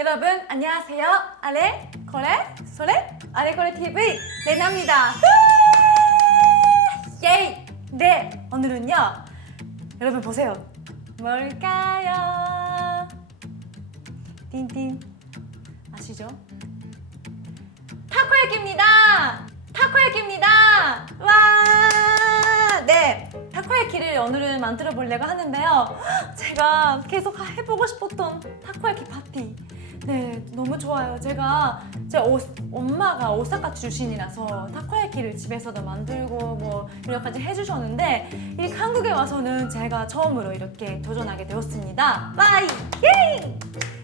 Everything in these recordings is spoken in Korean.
여러분 안녕하세요. 아래 코레 소레 아래 코레 TV 레나입니다. 예이. 네 오늘은요. 여러분 보세요. 뭘까요? 띵띵 아시죠? 타코야키입니다. 타코야키입니다. 와, 네, 타코야키를 오늘은 만들어 보려고 하는데요. 제가 계속 해보고 싶었던 타코야키 파티. 네, 너무 좋아요. 제가 제 오, 엄마가 오사카 출신이라서 타코야키를 집에서도 만들고 뭐 여러 가지 해주셨는데 이 한국에 와서는 제가 처음으로 이렇게 도전하게 되었습니다. 빠이! 예!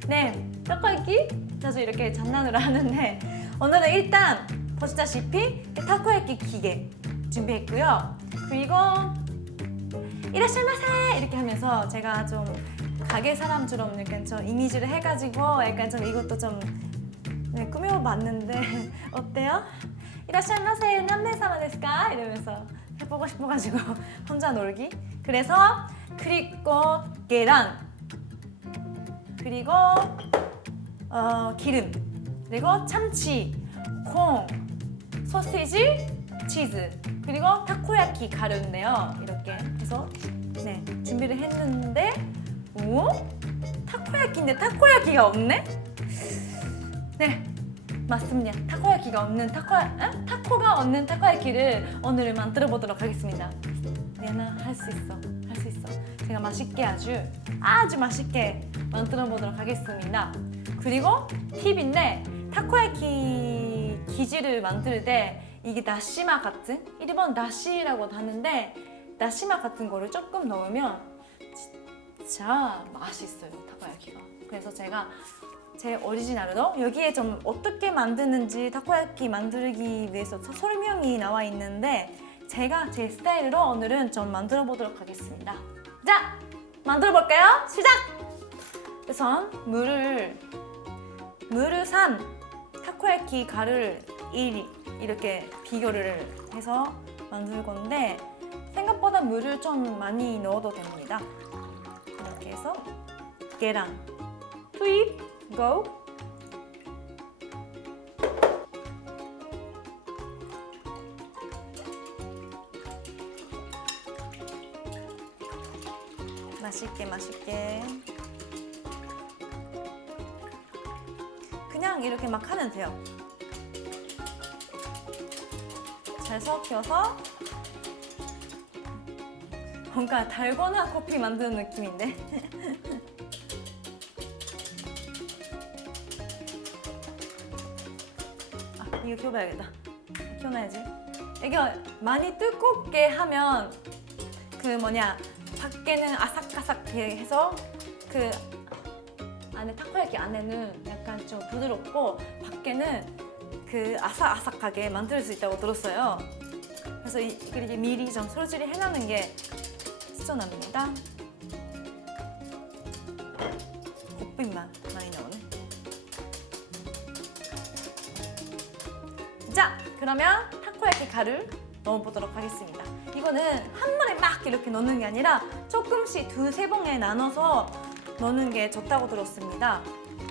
네, 타코야키 자주 이렇게 장난으로 하는데 오늘은 일단 보시다시피 타코야키 기계 준비했고요. 그리고 이라시마세 이렇게 하면서 제가 좀 가게 사람처럼 약간 좀 이미지를 해가지고 약간 좀 이것도 좀 네, 꾸며봤는데 어때요? 이라시마세 남매사마 데스까? 이러면서 해보고 싶어가지고 혼자 놀기. 그래서 그리고 계란 그리고 어, 기름 그리고 참치, 콩, 소시지, 치즈 그리고 타코야키 가루인데요. 이렇게 해서 네 준비를 했는데 오 타코야키인데 타코야키가 없네? 네 맞습니다. 타코야키가 없는 타코 에? 타코가 없는 타코야키를 오늘 만들어 보도록 하겠습니다. 얘는 할수 있어, 할 수 있어. 제가 맛있게 아주 아주 맛있게 만들어 보도록 하겠습니다. 그리고 팁인데 타코야키 기지를 만들 때 이게 나시마 같은 일본 나시라고 하는데 나시마 같은 거를 조금 넣으면 진짜 맛있어요 타코야키가. 그래서 제가 제 오리지널로 여기에 좀 어떻게 만드는지 타코야키 만들기 위해서 서- 설명이 나와 있는데 제가 제 스타일로 오늘은 좀 만들어 보도록 하겠습니다. 자, 만들어 볼까요? 시작! 우선 물을 물을 산 타코야키 가루를 1 이렇게 비교를 해서 만들 건데 생각보다 물을 좀 많이 넣어도 됩니다. 해서 계란 투입 고 맛있게 맛있게 그냥 이렇게 막 하면 돼요. 잘 섞여서 뭔가 달고나 커피 만드는 느낌인데. 아 이거 켜봐야겠다. 켜놔야지. 이거 많이 뜨겁게 하면 그 뭐냐 밖에는 아삭아삭하게 해서 그 안에 타코야키 안에는 약간 좀 부드럽고 밖에는 그 아삭아삭하게 만들 수 있다고 들었어요. 그래서 이, 이게 미리 좀 솔질을 해놓는 게 추천합니다. 곱빛만 많이 나오네. 자, 그러면 타코야키 가루 넣어보도록 하겠습니다. 이거는 한 번에 막 이렇게 넣는 게 아니라 조금씩 두세 봉에 나눠서 넣는 게 좋다고 들었습니다.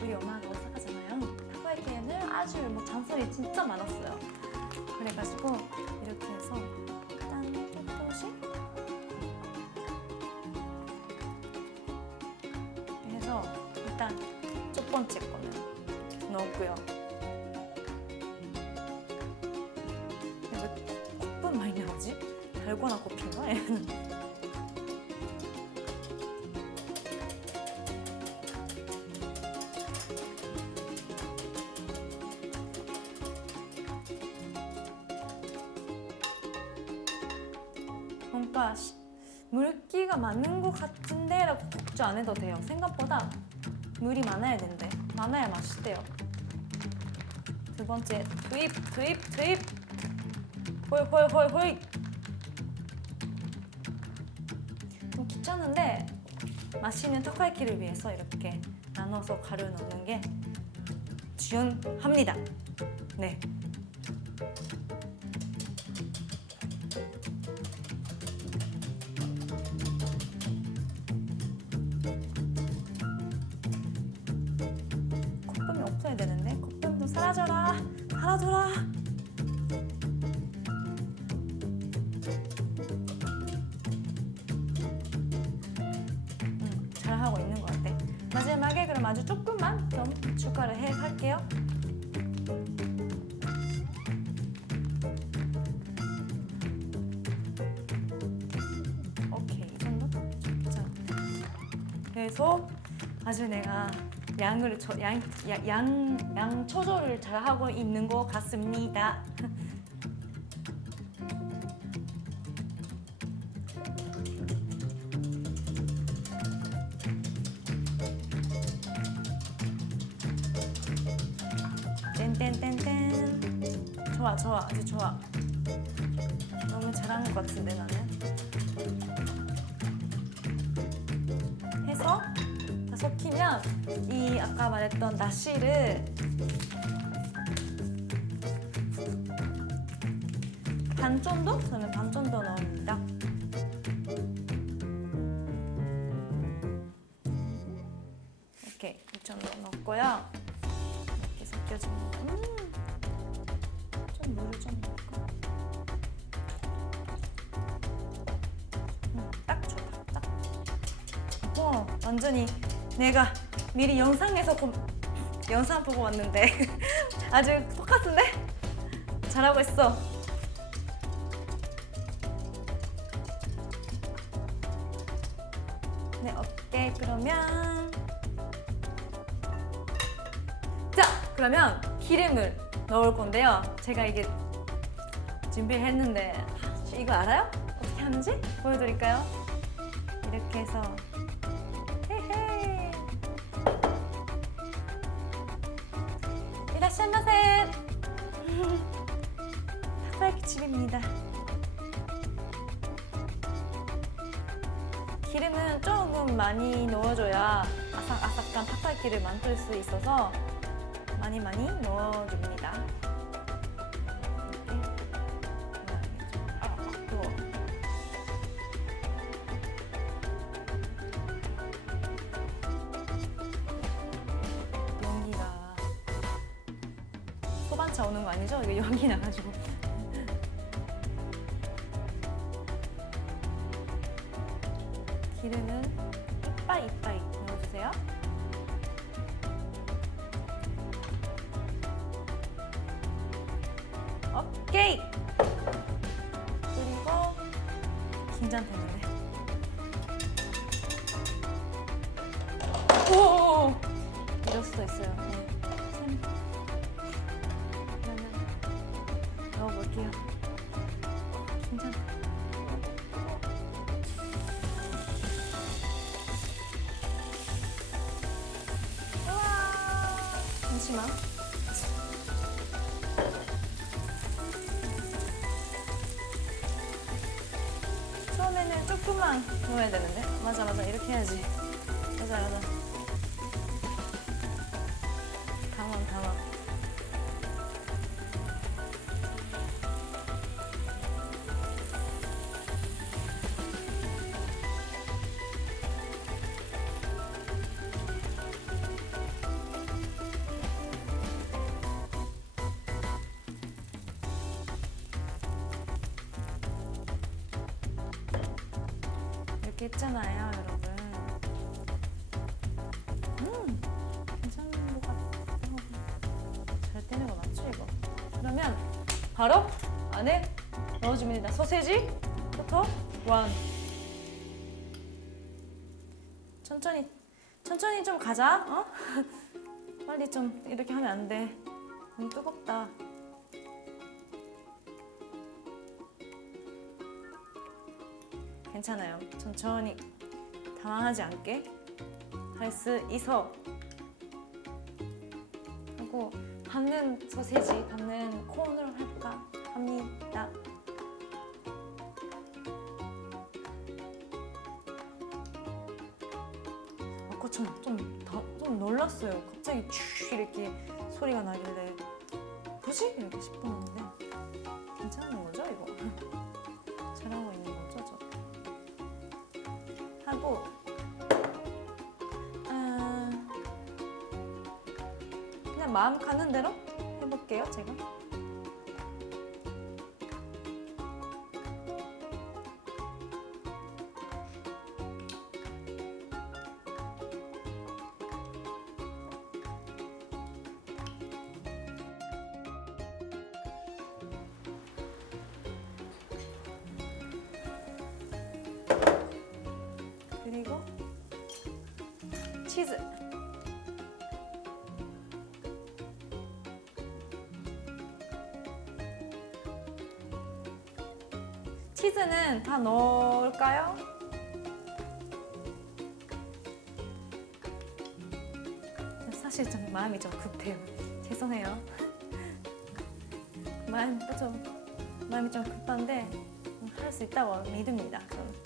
우리 엄마가 오사카잖아요. 타코야키에는 아주 뭐 장소리 진짜 많았어요. 그래가지고 해서 일단 첫 번째 거는 넣었고요. 왜 코프 많이 나오지? 달고나 코피인가? 얘는. 뭔가 시- 물기가 많은 것 같은데 라고 걱정 안 해도 돼요. 생각보다 물이 많아야 된대. 많아야 맛있대요. 두 번째 투입 투입 투입 홀홀홀홀 좀 귀찮은데 맛있는 타코야키를 위해서 이렇게 나눠서 가루 넣는 게 중요합니다. 네. 사라져라. 사라져라. 음, 잘하고 있는 것 같아. 마지막에 그럼 아주 조금만 좀 추가를 해 할게요. 오케이 아주 내가 양을 저, 양, 양, 양, 양 조절을 잘 하고 있는 것 같습니다. 땡땡땡땡 좋아 좋아 아주 좋아. 너무 잘하는 것 같은데 나는 섞이면 이 아까 말했던 나시를 반 정도? 저는 반 정도 넣습니다. 이렇게 이 정도 넣고요. 이렇게 섞여줍니다. 음, 좀 물을 좀 넣을까? 음, 딱 좋다. 딱. 와 완전히 내가 미리 영상에서 본 영상 보고 왔는데 아주 똑같은데 잘하고 있어. 네 어때 그러면 자 그러면 기름을 넣을 건데요. 제가 이게 준비를 했는데 이거 알아요? 어떻게 하는지 보여드릴까요? 이렇게 해서 이라시마세. 닭발집입니다. 기름은 조금 많이 넣어줘야 아삭아삭한 닭발기를 만들 수 있어서 많이 많이 넣어줍니다. 소반차 오는 거 아니죠? 이거 연기 나가지고 기름은 이빠이 이빠이 넣어주세요. 오케이. 그리고 긴장되는데. 오, 이럴 수도 있어요. 긴장. 우와. 잠시만. 처음에는 조금만 넣어야 되는데. 맞아, 맞아. 이렇게 해야지. 맞아, 맞아. 이렇게 했잖아요, 여러분. 음, 괜찮은 것 같아요. 잘 되는 거 맞죠, 이거? 그러면 바로 안에 넣어줍니다. 소세지부터 완. 천천히, 천천히 좀 가자. 어? 빨리 좀 이렇게 하면 안 돼. 너무 뜨겁다. 괜찮아요. 천천히 당황하지 않게 할 수 있어. 하고 밟는 소세지, 밟는 콘을 할까 합니다. 아까 좀좀좀 놀랐어요. 갑자기 쭉 이렇게 소리가 나길래 뭐지? 이렇게 싶었는데 괜찮은 거죠 이거? 마음 가는 대로 해볼게요, 제가. 치즈는 다 넣을까요? 사실 좀 마음이 좀 급해요. 죄송해요. 마음 좀 마음이 좀 급한데 할 수 있다고 믿습니다. 저는.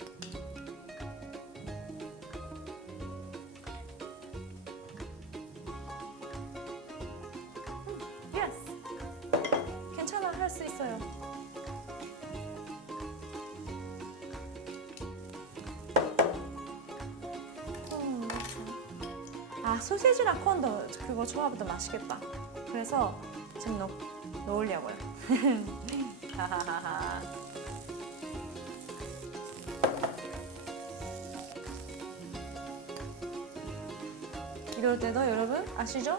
소세지랑 콘도 그거 조합도 맛있겠다. 그래서 지금 넣, 넣으려고요. 이럴 때도 여러분 아시죠?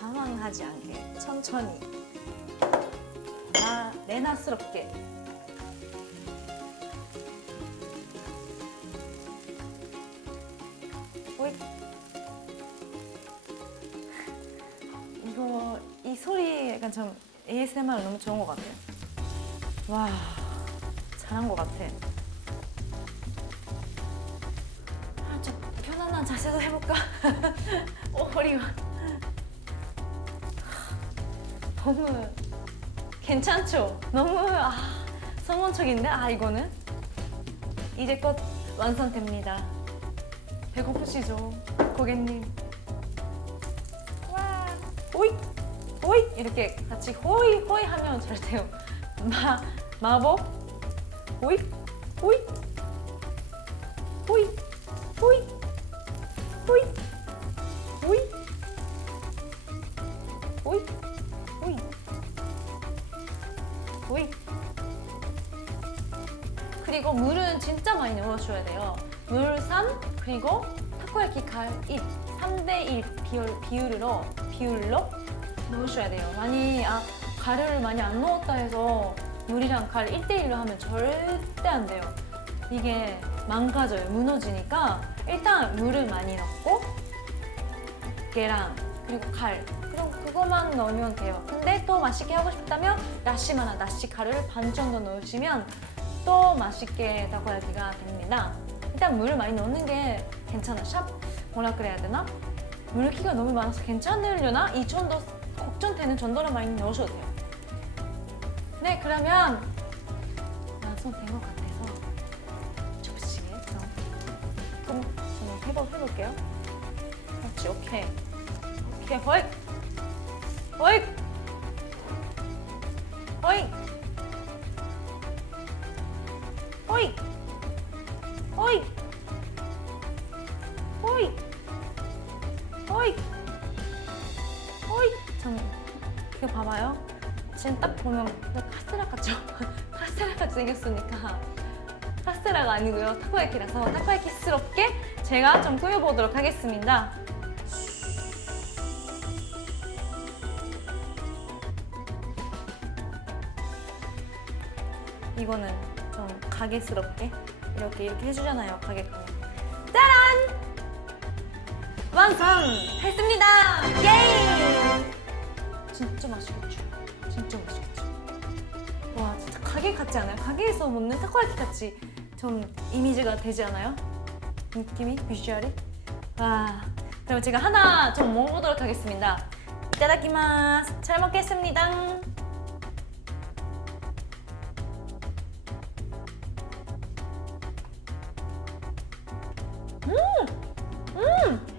당황하지 않게 천천히 나 레나스럽게 약간 좀 ASMR 너무 좋은 것 같아요. 와 잘한 것 같아. 아, 좀 편안한 자세도 해볼까? 어, 허리가 너무 괜찮죠? 너무 아, 성원적인데 아 이거는 이제껏 완성됩니다. 배고프시죠, 고객님? 와, 오이, 오이 이렇게 같이 호이 호이 하면 잘 돼요. 마 마법, 오이, 오이, 오이, 오이, 오이, 오이, 오이, 오이, 오이. 그리고 물은 진짜 많이 넣어줘야 돼요. 물 3, 그리고 타코야키 갈 1, 3대1 비율, 비율로, 비율로 넣으셔야 돼요. 많이, 아, 가루를 많이 안 넣었다 해서 물이랑 갈 1대1로 하면 절대 안 돼요. 이게 망가져요. 무너지니까 일단 물을 많이 넣고 계란 그리고 갈 그럼 그것만 넣으면 돼요. 근데 또 맛있게 하고 싶다면 나시마나 나시 가루를 반 정도 넣으시면 또 맛있게 다코야키가 됩니다. 일단 물을 많이 넣는 게 괜찮아. 샵 뭐라 그래야 되나? 물기가 너무 많아서 괜찮으려나? 이 정도 걱정되는 정도로 많이 넣으셔도 돼요. 네, 그러면 완성된 것 같아서 접시에 좀 저는 해보, 해볼게요. 그렇지, 오케이. 오케이! 호이! 호이! 호이! 호이! 봐봐요. 지금 딱 보면 이거 카스테라 같죠? 카스테라 같이 생겼으니까 카스테라가 아니고요. 타코야키라서 타코야키스럽게 제가 좀 꾸며보도록 하겠습니다. 이거는 좀 가게스럽게 이렇게 이렇게 해주잖아요 가게 가면 짜란 완성 했습니다 예 진짜 맛있겠죠. 진짜 맛있겠죠. 와 진짜 가게 같지 않아요? 가게에서 먹는 타코야키 같이 좀 이미지가 되지 않아요? 느낌이? 비주얼이? 와 그럼 제가 하나 좀 먹어보도록 하겠습니다. 이따다키마스. 잘 먹겠습니다. 음! 음!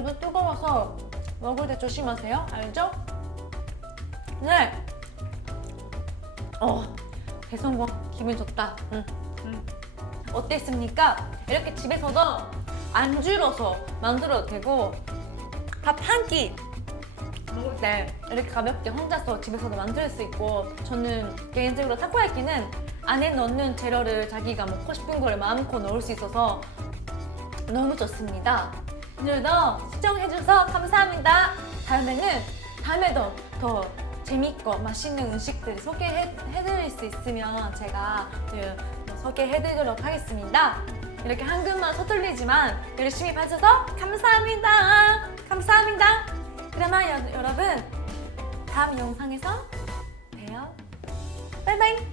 씹어서 먹을 때 조심하세요. 알죠? 네. 어, 대성공 기분 좋다. 응. 응. 어땠습니까? 이렇게 집에서도 안 줄어서 만들어도 되고 밥 한 끼 먹을 때 이렇게 가볍게 혼자서 집에서도 만들 수 있고 저는 개인적으로 타코야끼는 안에 넣는 재료를 자기가 먹고 싶은 걸 마음껏 넣을 수 있어서 너무 좋습니다. 오늘도 시청해주셔서 감사합니다. 다음에는 다음에도 더 재밌고 맛있는 음식들 소개해드릴 수 있으면 제가 그 소개해드리도록 하겠습니다. 이렇게 한국말 서툴리지만 열심히 봐주셔서 감사합니다. 감사합니다. 그러면 여, 여러분 다음 영상에서 봬요. 바이바이.